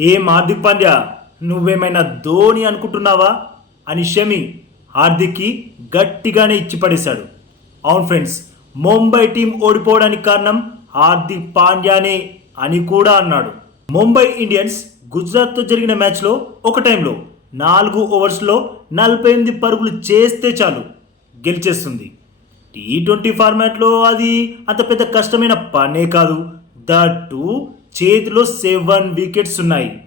ఏం హార్దిక్ పాండ్యా నువ్వేమైనా ధోని అనుకుంటున్నావా? అని షమి హార్దిక్కి గట్టిగానే ఇచ్చిపడేశాడు. అవును ఫ్రెండ్స్ ముంబై టీం ఓడిపోవడానికి కారణం హార్దిక్ పాండ్యానే అని కూడా అన్నాడు. ముంబై ఇండియన్స్ గుజరాత్తో జరిగిన మ్యాచ్లో ఒక టైంలో నాలుగు ఓవర్స్లో నలభై ఎనిమిది పరుగులు చేస్తే చాలు గెలిచేస్తుంది. టీ ట్వంటీ ఫార్మాట్లో అది అంత పెద్ద కష్టమైన పనే కాదు. దట్టు చేతిలో సెవెన్ వికెట్స్ ఉన్నాయి.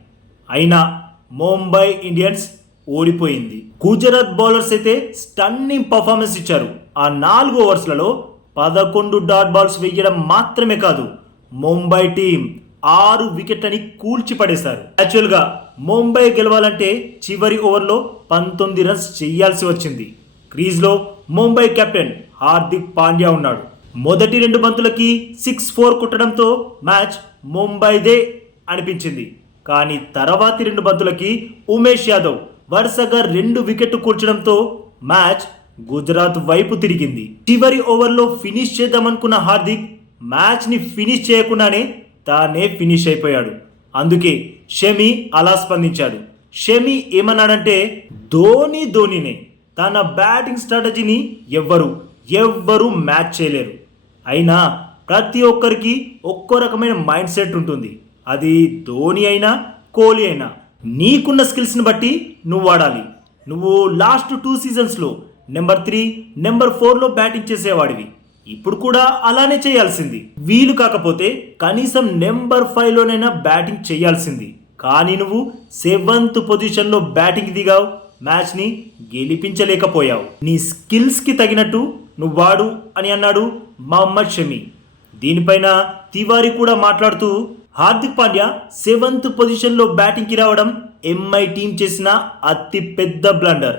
అయినా ముంబై ఇండియన్స్ ఓడిపోయింది. గుజరాత్ బౌలర్స్ అయితే స్టన్నింగ్ పర్ఫార్మెన్స్ ఇచ్చారు. ఆ నాలుగు ఓవర్స్లలో పదకొండు డాట్ బాల్స్ వేయడం మాత్రమే కాదు ముంబై టీం ఆరు వికెట్లని కూల్చిపడేశారు. యాక్చువల్గా ముంబై గెలవాలంటే చివరి ఓవర్లో పంతొమ్మిది రన్స్ చేయాల్సి వచ్చింది. క్రీజ్లో ముంబై కెప్టెన్ హార్దిక్ పాండ్యా ఉన్నాడు. మొదటి రెండు బంతులకి సిక్స్ ఫోర్ కుట్టడంతో మ్యాచ్ ముంబైదే అనిపించింది. కానీ తర్వాతి రెండు బంతులకి ఉమేష్ యాదవ్ వరుసగా రెండు వికెట్ కూర్చడంతో మ్యాచ్ గుజరాత్ వైపు తిరిగింది. చివరి ఓవర్లో ఫినిష్ చేద్దామనుకున్న హార్దిక్ మ్యాచ్ని ఫినిష్ చేయకుండానే తానే ఫినిష్ అయిపోయాడు. అందుకే షమి అలా స్పందించాడు. షమి ఏమన్నాడంటే ధోని ధోనినే తన బ్యాటింగ్ స్ట్రాటజీని ఎవ్వరు ఎవ్వరూ మ్యాచ్ చేయలేరు. అయినా ప్రతి ఒక్కరికి ఒక్కో రకమైన మైండ్ సెట్ ఉంటుంది. అది ధోని అయినా కోహ్లీ అయినా. నీకున్న స్కిల్స్ని బట్టి నువ్వు వాడాలి. నువ్వు లాస్ట్ టూ సీజన్స్లో నెంబర్ త్రీ నెంబర్ ఫోర్లో బ్యాటింగ్ చేసేవాడివి. ఇప్పుడు కూడా అలానే చేయాల్సింది. వీలు కాకపోతే కనీసం నెంబర్ ఫైవ్లోనైనా బ్యాటింగ్ చేయాల్సింది. కానీ నువ్వు సెవెంత్ పొజిషన్లో బ్యాటింగ్ దిగావు. మ్యాచ్ని గెలిపించలేకపోయావు. నీ స్కిల్స్కి తగినట్టు నువ్వు వాడు అని అన్నాడు మహమ్మద్ షమి. దీనిపైన తివారీ కూడా మాట్లాడుతూ హార్దిక్ పాండ్యా సెవెంత్ పొజిషన్లో బ్యాటింగ్కి రావడం ఎంఐ టీం చేసిన అతి పెద్ద బ్లండర్.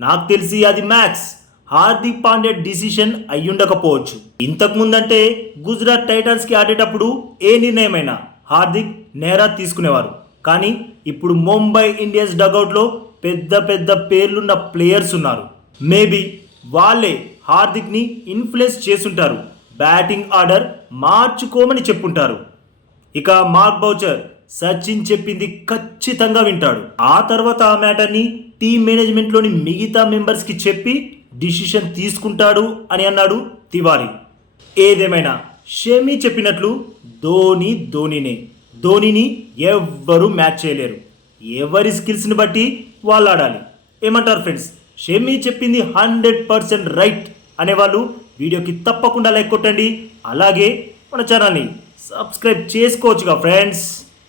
నాకు తెలిసి అది మ్యాక్స్. హార్దిక్ పాండ్యా డిసిషన్ అయ్యుండకపోవచ్చు. ఇంతకు ముందంటే గుజరాత్ టైటన్స్కి ఆడేటప్పుడు ఏ నిర్ణయమైనా హార్దిక్ నేరా తీసుకునేవారు. కానీ ఇప్పుడు ముంబై ఇండియన్స్ డగౌట్లో పెద్ద పెద్ద పేర్లున్న ప్లేయర్స్ ఉన్నారు. మేబీ వాళ్ళే హార్దిక్ని ఇన్ఫ్లుయెన్స్ చేసుంటారు బ్యాటింగ్ ఆర్డర్ మార్చుకోమని చెప్పుంటారు. ఇక మార్క్ బౌచర్ సచిన్ చెప్పింది ఖచ్చితంగా వింటాడు. ఆ తర్వాత ఆ మ్యాటర్ని టీం మేనేజ్మెంట్లోని మిగతా మెంబర్స్కి చెప్పి డిసిషన్ తీసుకుంటాడు అని అన్నాడు తివారీ. ఏదేమైనా షమి చెప్పినట్లు ధోని ధోనినే. ధోనిని ఎవ్వరూ మ్యాచ్ చేయలేరు. ఎవరి స్కిల్స్ని బట్టి వాళ్ళు ఆడాలి ఏమంటారు ఫ్రెండ్స్? షమి చెప్పింది హండ్రెడ్ పర్సెంట్ రైట్. అనేవాళ్ళు వీడియోకి తప్పకుండా లైక్ కొట్టండి. అలాగే మన ఛానల్ని సబ్స్క్రైబ్ చేసుకోవచ్చుగా ఫ్రెండ్స్.